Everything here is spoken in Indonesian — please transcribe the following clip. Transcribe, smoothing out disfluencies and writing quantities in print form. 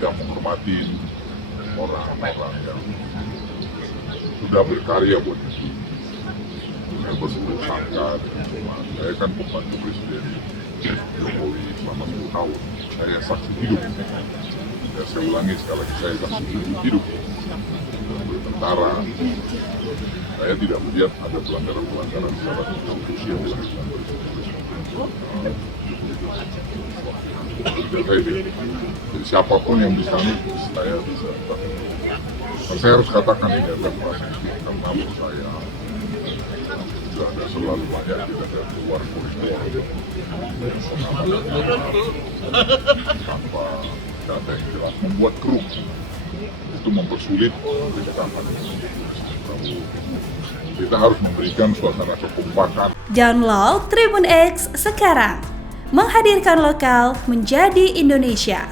tidak menghormati orang-orang yang sudah berkarya buat itu. Saya bersebut sangka dengan teman. Saya kan pembantu Presiden Jokowi selama 10 tahun. Saya saksi hidup. Ya, saya ulangi sekali lagi, saya saksi hidup sebagai tentara. Saya tidak melihat ada pelanggaran-pelanggaran secara konstitusi yang dilakukan Presiden. Jadi siapapun yang bisa, saya bisa. Dan saya harus katakan ini adalah proses karena menurut saya sudah ada selalu banyak tidak ada keluar koridor tanpa data yang jelas membuat keruh, itu mempersulit pendekatan. Kita harus memberikan suasana kekompakan. Download Tribun X sekarang, menghadirkan lokal menjadi Indonesia.